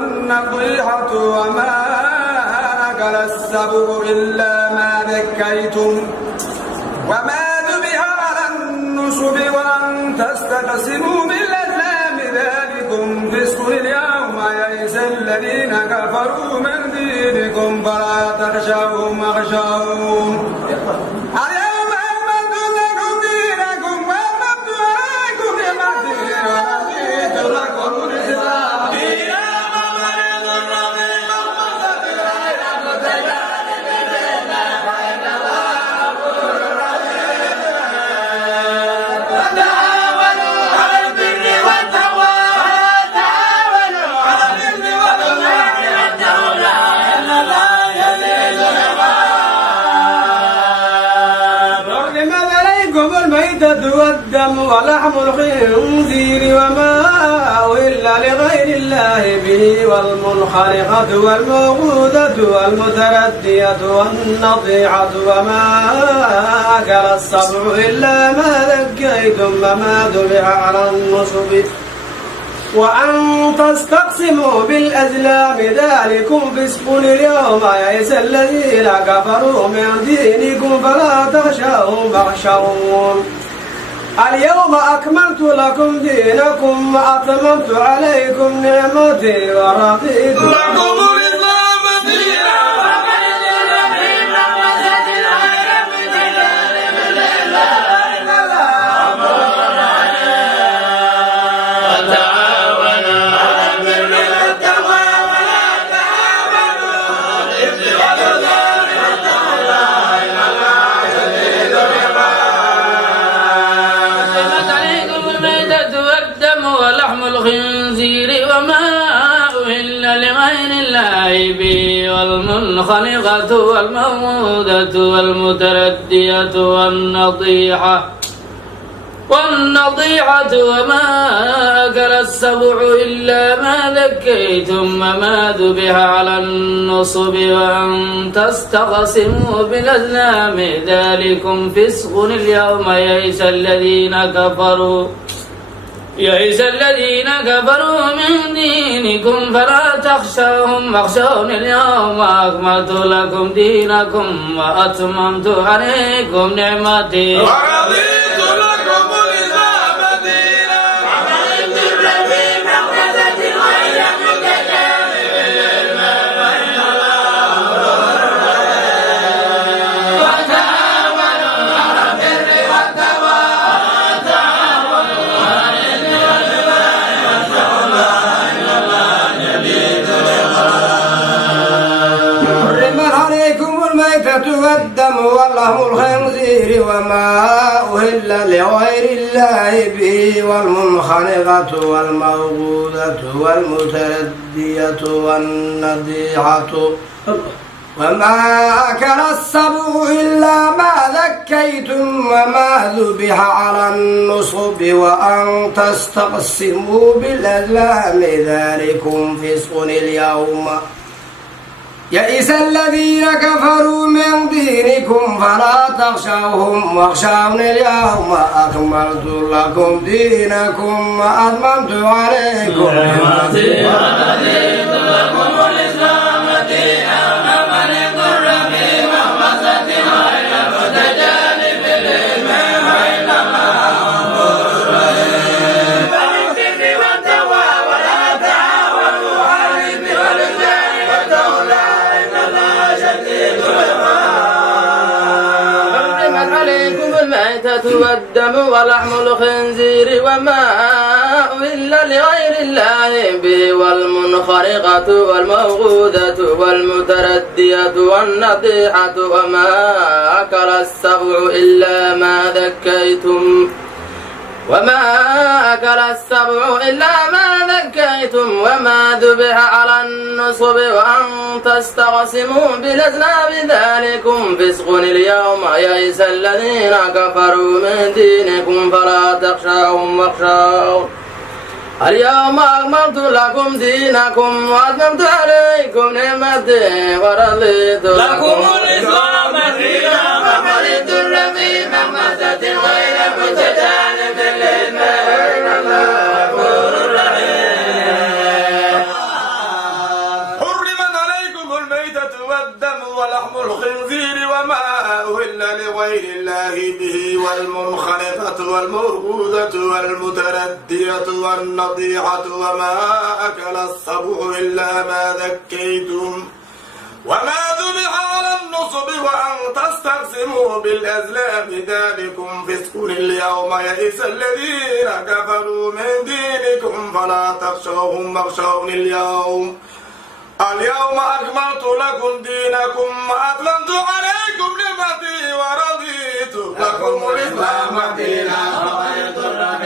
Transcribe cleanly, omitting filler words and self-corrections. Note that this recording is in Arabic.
والنطيحة وما أكل السبع إلا ما ذكيتم وما ذبح على النصب وأن تستقسموا بالأزلام ذلكم فسق اليوم يئس الذين كفروا من دينكم فلا تخشوهم واخشوهم اليوم أكملت لكم دينكم وأتممت عليكم نعمتي ورضيت لكم الإسلام دينا والدم ولحم الخنزير وما أهل لغير الله به والمنخنقة والموقوذة والمتردية والنطيحة وما أكل السبع إلا ما ذكيتم وما ذبح على النصب وأن تستقسموا بالأزلام ذلكم فسق اليوم يئس الذين كفروا من دينكم فلا تخشوهم واخشوهم اليوم أكملت لكم دينكم وأتممت عليكم نعمتي ورضيت لكم الإسلام دينا الخنزير وما أهل لغير الله به والمنخنقة والموقوذة والمتردية والنطيحة وما أكل السبع إلا ما ذكيتم وما ذبح على النصب وأن تستقسموا بالأزلام ذلكم فسق اليوم يئس الذين كفروا من دينكم فلا تخشوهم واخشون اليوم أكملت لكم دينكم وأتممت عليكم نعمتي ورضيت لكم الإسلام دينا ومن ضر في مخلصة غير متجانب للإثم فإن الله غفور رحيم وتعاونوا على البر والتقوى والدم ولحم الخنزير وما أهل لغير الله به والمنخنقة والموقوذة والمتردية والنطيحة وما أكل السبع إلا ما ذكيتم وما ذبح على النصب وأن تستقسموا بالأزلام ذلكم فسق اليوم يئس الذين كفروا من دينكم فلا تخشوهم واخشون اليوم أكملت لكم دينكم وأتممت عليكم نعمتي ورضيت لكم الإسلام دينا ومن ضر في مخمصة غير متجانب للإثم فإن الله غفور رحيم بالبر والتقوى ولا تعاونوا على الإثم والعدوان والتولى حرمت عليكم الميتة والدم ولحم الخنزير وما أهل لغير الله به والمنخرقة والموقوذة والمتردية والنطيحة وما أكل السبع إلا ما ذكيتم وما ذبح على النصب وأن تستقسموا بالأزلام ذلكم فسق اليوم يئس الذين كفروا من دينكم فلا تخشوهم واخشون اليوم أكملت لكم دينكم وأتممت عليكم نعمتي ورضيت لكم الإسلام دينا ومن ضر في مخمصة غير متجانب للإثم فإن الله غفور رحيم ولحم الخنزير وما أهل لغير الله به والمنخنقة والموقوذة والمتردية والنطيحة وما أكل السبع إلا ما ذكيتم وما ذبح على النصب وأن تستقسموا بالأزلام ذلكم فسق اليوم يئس الذين كفروا من دينكم فلا تخشوهم واخشوني اليوم أكملت لكم دينكم وأتممت عليكم نعمتي ورضيت لكم الإسلام دينا ومن يضر